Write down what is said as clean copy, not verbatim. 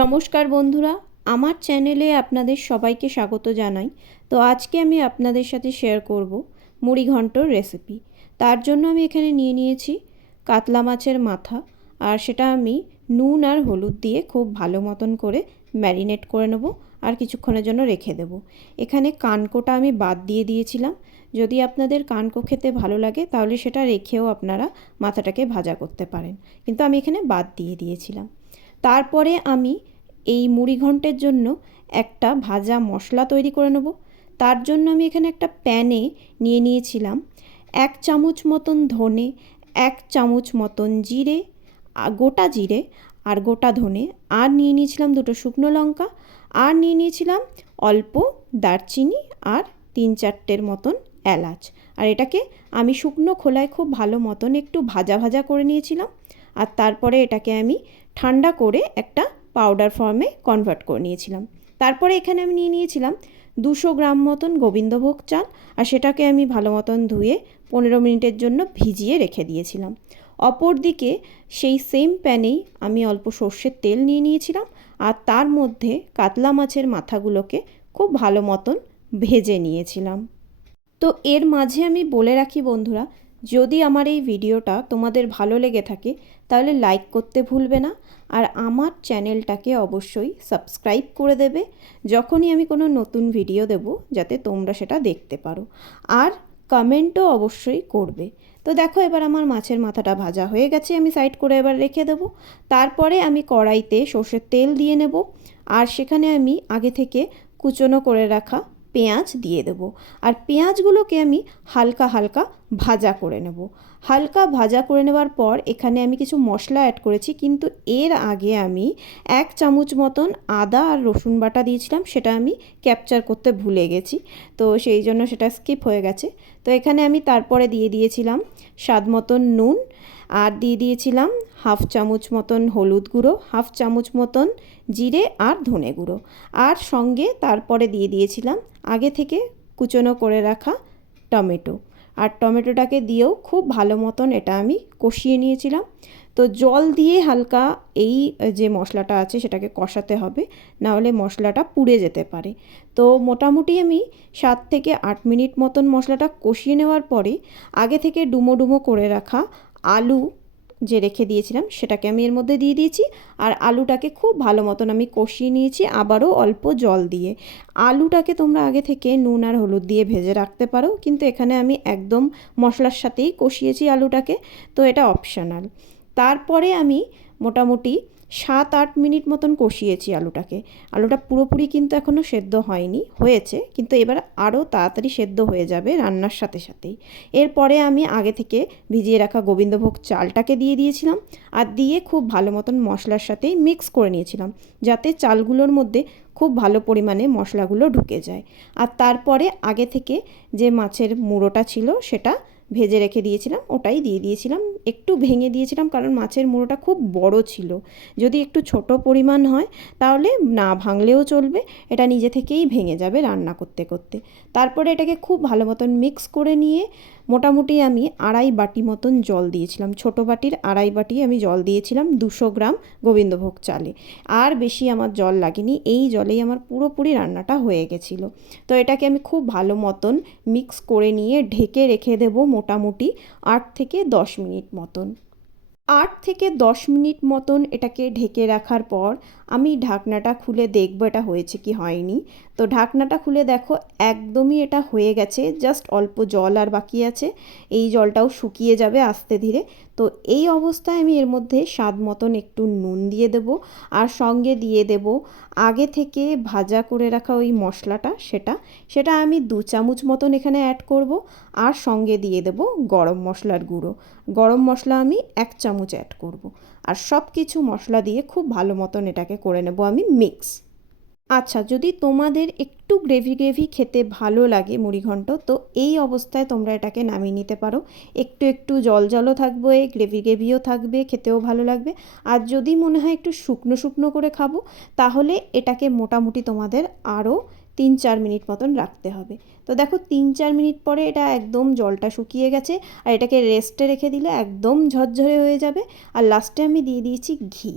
নমস্কার বন্ধুরা, আমার চ্যানেলে আপনাদের সবাইকে স্বাগত জানাই। তো আজকে আমি আপনাদের সাথে শেয়ার করব মুড়ি ঘন্টর রেসিপি। তার জন্য আমি এখানে নিয়ে নিয়েছি কাতলা মাছের মাথা, আর সেটা আমি নুন আর হলুদ দিয়ে খুব ভালো মতন করে ম্যারিনেট করে নেব আর কিছুক্ষণের জন্য রেখে দেব। এখানে কানকোটা আমি বাদ দিয়ে দিয়েছিলাম। যদি আপনাদের কানকো খেতে ভালো লাগে তাহলে সেটা রেখেও আপনারা মাথাটাকে ভাজা করতে পারেন, কিন্তু আমি এখানে বাদ দিয়ে দিয়েছিলাম। তারপরে আমি এই মুড়ি ঘন্টের জন্য একটা ভাজা মশলা তৈরি করে নেব। তার জন্য আমি এখানে একটা প্যানে নিয়ে নিয়েছিলাম 1 চামচ মতন ধনে, 1 চামচ মতন জিরে, গোটা জিরে আর গোটা ধনে, আর নিয়ে নিয়েছিলাম 2টো শুকনো লঙ্কা, আর নিয়ে নিয়েছিলাম অল্প দারচিনি আর 3-4টের মতন এলাচ। আর এটাকে আমি শুকনো খোলায় খুব ভালো মতন একটু ভাজা ভাজা করে নিয়েছিলাম। আর তারপরে এটাকে আমি ঠান্ডা করে একটা পাউডার ফর্মে কনভার্ট করে নিয়েছিলাম। তারপরে এখানে আমি নিয়ে নিয়েছিলাম 200 গ্রাম মতন গোবিন্দভোগ চাল, আর সেটাকে আমি ভালো মতন ধুয়ে 15 মিনিটের জন্য ভিজিয়ে রেখে দিয়েছিলাম। অপর দিকে সেই সেম প্যানেই আমি অল্প সর্ষের তেল নিয়ে নিয়েছিলাম, আর তার মধ্যে কাতলা মাছের মাথাগুলোকে খুব ভালো মতন ভেজে নিয়েছিলাম। তো এর মাঝে আমি বলে রাখি বন্ধুরা, যদি আমার এই ভিডিওটা তোমাদের ভালো লেগে থাকে তাহলে লাইক করতে ভুলবে না, আর আমার চ্যানেলটাকে অবশ্যই সাবস্ক্রাইব করে দেবে যখনই আমি কোনো নতুন ভিডিও দেব, যাতে তোমরা সেটা দেখতে পারো, আর কমেন্টও অবশ্যই করবে। তো দেখো, এবার আমার মাছের মাথাটা ভাজা হয়ে গেছে, আমি সাইড করে এবার রেখে দেব। তারপরে আমি কড়াইতে সর্ষের তেল দিয়ে নেব, আর সেখানে আমি আগে থেকে কুচনো করে রাখা পেঁয়াজ দিয়ে দেব, আর পেঁয়াজগুলোকে আমি হালকা হালকা ভাজা করে নেব। হালকা ভাজা করে নেবার পর এখানে আমি কিছু মশলা অ্যাড করেছি, কিন্তু এর আগে আমি 1 চামচ মতন আদা আর রসুন বাটা দিয়েছিলাম, সেটা আমি ক্যাপচার করতে ভুলে গেছি, তো সেই জন্য সেটা স্কিপ হয়ে গেছে। তো এখানে আমি তারপরে দিয়ে দিয়েছিলাম স্বাদ মতন নুন, আর দিয়ে দিয়েছিলাম 1/2 চামচ মতন হলুদ গুঁড়ো, 1/2 চামচ মতন জিরে আর ধনে গুঁড়ো, আর সঙ্গে তারপরে দিয়ে দিয়েছিলাম আগে থেকে কুচনো করে রাখা টমেটো, আর টমেটোটাকে দিয়েও খুব ভালো মতন এটা আমি কষিয়ে নিয়েছিলাম। তো জল দিয়ে হালকা এই যে মশলাটা আছে সেটাকে কষাতে হবে, নাহলে মশলাটা পুড়ে যেতে পারে। তো মোটামুটি আমি 7 থেকে 8 মিনিট মতন মশলাটা কষিয়ে নেওয়ার পরে আগে থেকে ডুমো ডুমো করে রাখা আলু যে রেখে দিয়েছিলাম সেটাকে আমি এর মধ্যে দিয়ে দিয়েছি, আর আলুটাকে খুব ভালো মতন আমি কষিয়ে নিয়েছি আবারও অল্প জল দিয়ে। আলুটাকে তোমরা আগে থেকে নুন আর হলুদ দিয়ে ভেজে রাখতে পারো, কিন্তু এখানে আমি একদম মশলার সাথেই কষিয়েছি আলুটাকে, তো এটা অপশনাল। তারপরে আমি মোটামুটি 7-8 মিনিট মতন কষিয়েছি আলুটাকে। আলুটা পুরোপুরি কিন্তু এখনও সেদ্ধ হয়নি, হয়েছে, কিন্তু এবার আরও তাড়াতাড়ি সেদ্ধ হয়ে যাবে রান্নার সাথে সাথেই। এরপরে আমি আগে থেকে ভিজিয়ে রাখা গোবিন্দভোগ চালটাকে দিয়ে দিয়েছিলাম, আর দিয়ে খুব ভালো মতন মশলার সাথেই মিক্স করে নিয়েছিলাম, যাতে চালগুলোর মধ্যে খুব ভালো পরিমাণে মশলাগুলো ঢুকে যায়। আর তারপরে আগে থেকে যে মাছের মুড়োটা ছিল সেটা ভেজে রেখে দিয়েছিলাম, ওটাই দিয়ে দিয়েছিলাম। একটু ভেঙে দিয়েছিলাম কারণ মাছের মুড়োটা খুব বড় ছিল, যদি একটু ছোট পরিমাণ হয় তাহলে না ভাঙলেও চলবে, এটা নিজে থেকেই ভেঙে যাবে রান্না করতে করতে। তারপরে এটাকে খুব ভালো মতন মিক্স করে নিয়ে মোটামুটি আমি 2.5 বাটি মতন জল দিয়েছিলাম, ছোটো বাটির 2.5 বাটি আমি জল দিয়েছিলাম 200 গ্রাম গোবিন্দভোগ চালে। আর বেশি আমার জল লাগেনি, এই জলেই আমার পুরোপুরি রান্নাটা হয়ে গেছিলো। তো এটাকে আমি খুব ভালো মতন মিক্স করে নিয়ে ঢেকে রেখে দেবো মোটামুটি 8 থেকে 10 মিনিট মতন। 8 থেকে 10 মিনিট মতন এটাকে ঢেকে রাখার পর আমি ঢাকনাটা খুলে দেখব এটা হয়েছে কি হয়নি। তো ঢাকনাটা খুলে দেখো, একদমই এটা হয়ে গেছে, জাস্ট অল্প জল আর বাকি আছে, এই জলটাও শুকিয়ে যাবে আস্তে ধীরে। তো এই অবস্থায় আমি এর মধ্যে স্বাদ মতন একটু নুন দিয়ে দেব, আর সঙ্গে দিয়ে দেব আগে থেকে ভাজা করে রাখা ওই মশলাটা, সেটা আমি 2 চামচ মতন এখানে অ্যাড করব, আর সঙ্গে দিয়ে দেব গরম মশলার গুঁড়ো। গরম মশলা আমি 1 চামচ অ্যাড করব, আর সব কিছু মশলা দিয়ে খুব ভালো মতন এটাকে করে নেব আমি মিক্স। আচ্ছা, যদি তোমাদের একটু গ্রেভি গ্রেভি খেতে ভালো লাগে মুড়িঘণ্ট, তো এই অবস্থায় তোমরা এটাকে নামিয়ে নিতে পারো। একটু একটু জল জলও থাকবে, গ্রেভি গ্রেভিও থাকবে, খেতেও ভালো লাগবে। আর যদি মনে হয় একটু শুকনো শুকনো করে খাবো, তাহলে এটাকে মোটামুটি তোমাদের আরও 3-4 মিনিট মতন রাখতে হবে। তো দেখো, 3-4 মিনিট পরে এটা একদম জলটা শুকিয়ে গেছে, আর এটাকে রেস্টে রেখে দিলে একদম ঝরঝরে হয়ে যাবে। আর লাস্টে আমি দিয়ে দিয়েছি ঘি।